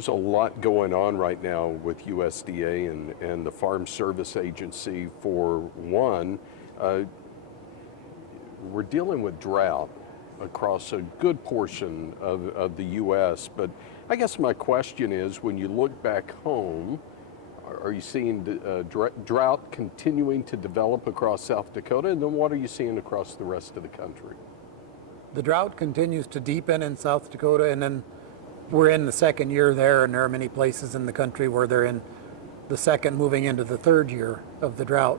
There's a lot going on right now with USDA and the Farm Service Agency. For one, we're dealing with drought across a good portion of the U.S., but I guess my question is, when you look back home, are you seeing drought continuing to develop across South Dakota, and then what are you seeing across the rest of the country? The drought continues to deepen in South Dakota, and then we're in the second year there, and there are many places in the country where they're in the second, moving into the third year of the drought.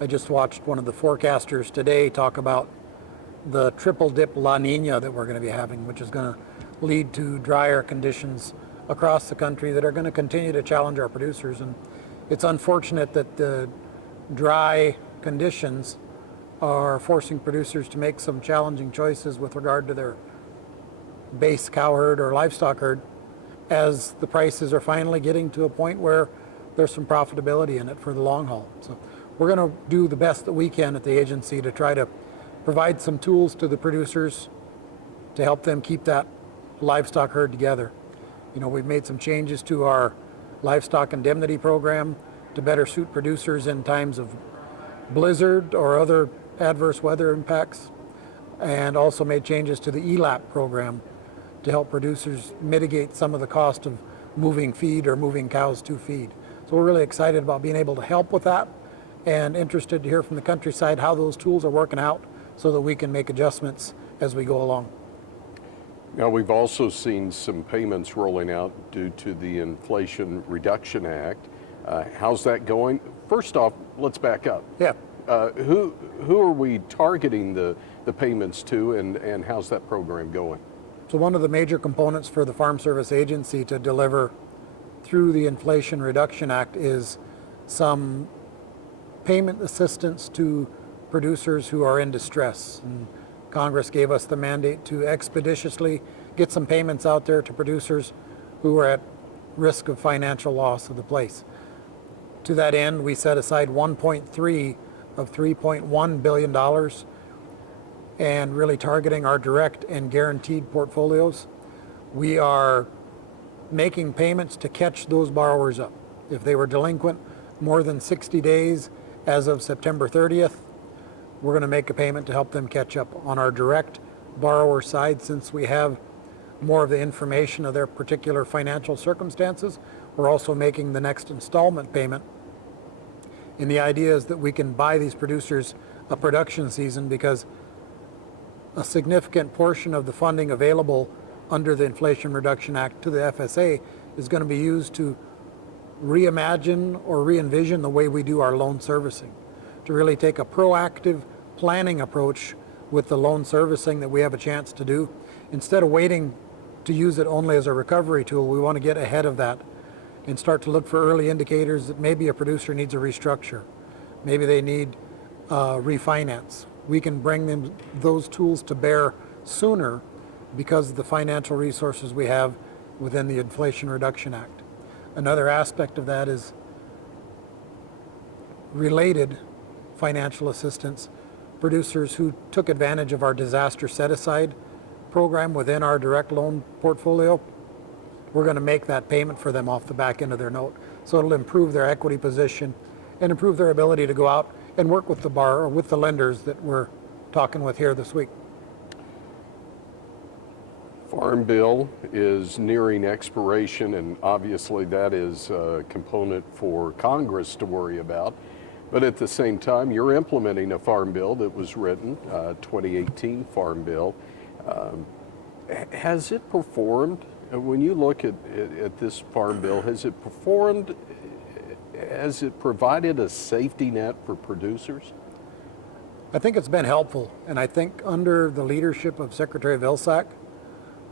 I just watched one of the forecasters today talk about the triple dip La Nina that we're going to be having, which is going to lead to drier conditions across the country that are going to continue to challenge our producers. And it's unfortunate that the dry conditions are forcing producers to make some challenging choices with regard to their base cow herd or livestock herd, as the prices are finally getting to a point where there's some profitability in it for the long haul. So we're going to do the best that we can at the agency to try to provide some tools to the producers to help them keep that livestock herd together. You know, we've made some changes to our livestock indemnity program to better suit producers in times of blizzard or other adverse weather impacts, and also made changes to the ELAP program to help producers mitigate some of the cost of moving feed or moving cows to feed. So we're really excited about being able to help with that, and interested to hear from the countryside how those tools are working out so that we can make adjustments as we go along. Now, we've also seen some payments rolling out due to the Inflation Reduction Act. How's that going? First off, let's back up. Yeah. Who are we targeting the payments to, and how's that program going? So one of the major components for the Farm Service Agency to deliver through the Inflation Reduction Act is some payment assistance to producers who are in distress. And Congress gave us the mandate to expeditiously get some payments out there to producers who are at risk of financial loss of the place. To that end, we set aside 1.3 of $3.1 billion, and really targeting our direct and guaranteed portfolios. We are making payments to catch those borrowers up. If they were delinquent more than 60 days as of September 30th, we're going to make a payment to help them catch up on our direct borrower side. Since we have more of the information of their particular financial circumstances, we're also making the next installment payment. And the idea is that we can buy these producers a production season, because a significant portion of the funding available under the Inflation Reduction Act to the FSA is going to be used to reimagine or re-envision the way we do our loan servicing, to really take a proactive planning approach with the loan servicing that we have a chance to do. Instead of waiting to use it only as a recovery tool, we want to get ahead of that and start to look for early indicators that maybe a producer needs a restructure, maybe they need refinance. We can bring them those tools to bear sooner because of the financial resources we have within the Inflation Reduction Act. Another aspect of that is related financial assistance. Producers who took advantage of our disaster set-aside program within our direct loan portfolio, we're going to make that payment for them off the back end of their note. So it'll improve their equity position and improve their ability to go out and work with the borrower, with the lenders that we're talking with here this week. Farm Bill is nearing expiration, and obviously that is a component for Congress to worry about. But at the same time, you're implementing a farm bill that was written, 2018 Farm Bill. Has it performed? When you look at this farm bill, has it performed? Has it provided a safety net for producers? I think it's been helpful, and I think under the leadership of Secretary Vilsack,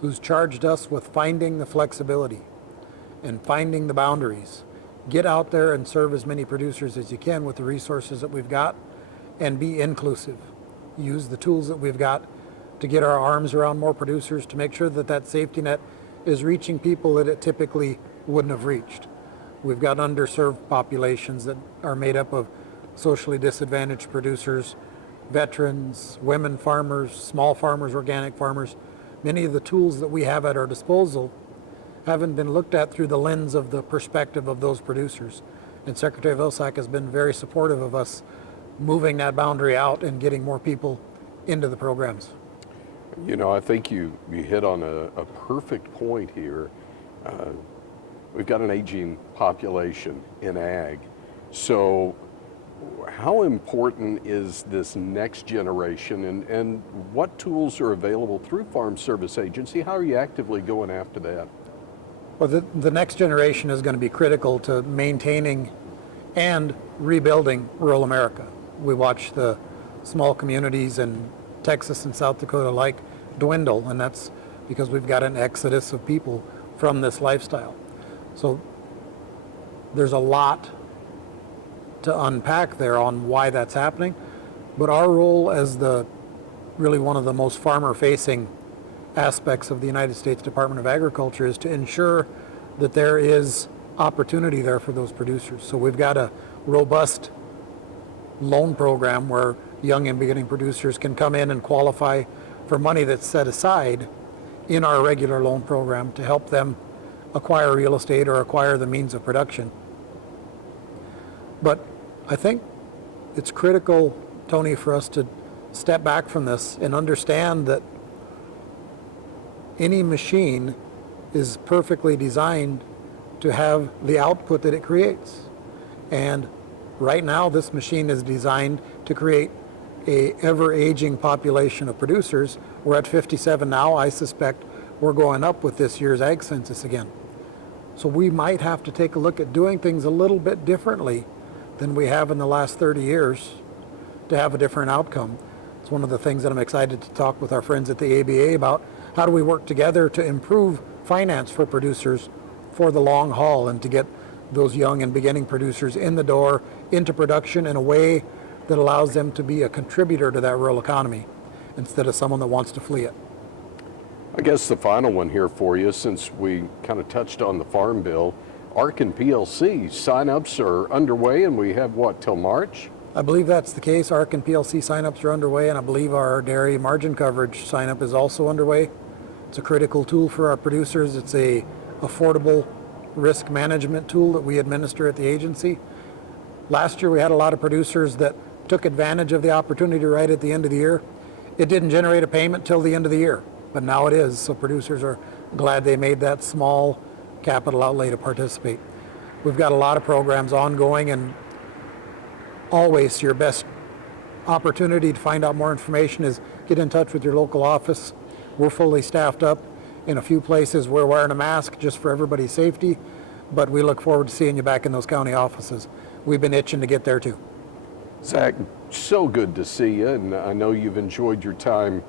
who's charged us with finding the flexibility and finding the boundaries, get out there and serve as many producers as you can with the resources that we've got, and be inclusive. Use the tools that we've got to get our arms around more producers, to make sure that that safety net is reaching people that it typically wouldn't have reached. We've got underserved populations that are made up of socially disadvantaged producers, veterans, women farmers, small farmers, organic farmers. Many of the tools that we have at our disposal haven't been looked at through the lens of the perspective of those producers. And Secretary Vilsack has been very supportive of us moving that boundary out and getting more people into the programs. You know, I think you hit on a perfect point here. We've got an aging population in ag. So how important is this next generation, and what tools are available through Farm Service Agency? How are you actively going after that? Well, the next generation is going to be critical to maintaining and rebuilding rural America. We watch the small communities in Texas and South Dakota alike dwindle, and that's because we've got an exodus of people from this lifestyle. So there's a lot to unpack there on why that's happening, but our role as really one of the most farmer-facing aspects of the United States Department of Agriculture is to ensure that there is opportunity there for those producers. So we've got a robust loan program where young and beginning producers can come in and qualify for money that's set aside in our regular loan program to help them acquire real estate or acquire the means of production. But I think it's critical, Tony, for us to step back from this and understand that any machine is perfectly designed to have the output that it creates. And right now, this machine is designed to create a ever-aging population of producers. We're at 57 now. I suspect we're going up with this year's ag census again. So we might have to take a look at doing things a little bit differently than we have in the last 30 years to have a different outcome. It's one of the things that I'm excited to talk with our friends at the ABA about. How do we work together to improve finance for producers for the long haul and to get those young and beginning producers in the door, into production in a way that allows them to be a contributor to that rural economy instead of someone that wants to flee it. I guess the final one here for you, since we kind of touched on the Farm Bill, ARC and PLC sign-ups are underway, and we have what, till March? I believe that's the case. ARC and PLC sign-ups are underway, and I believe our dairy margin coverage sign-up is also underway. It's a critical tool for our producers. It's a affordable risk management tool that we administer at the agency. Last year we had a lot of producers that took advantage of the opportunity right at the end of the year. It didn't generate a payment till the end of the year, but now it is. So producers are glad they made that small capital outlay to participate. We've got a lot of programs ongoing, and always your best opportunity to find out more information is get in touch with your local office. We're fully staffed up. In a few places we're wearing a mask just for everybody's safety, but we look forward to seeing you back in those county offices. We've been itching to get there too. Zach, so good to see you, and I know you've enjoyed your time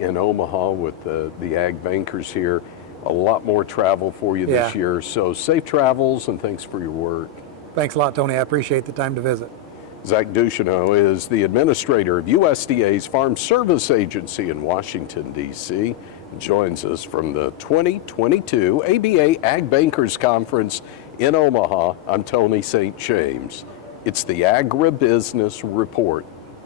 in Omaha with the ag bankers here. A lot more travel for you this year, so safe travels and thanks for your work. Thanks a lot, Tony. I appreciate the time to visit. Zach Ducheneaux is the administrator of USDA's Farm Service Agency in Washington, D.C., joins us from the 2022 ABA Ag Bankers Conference in Omaha. I'm Tony St. James. It's the Agribusiness Report.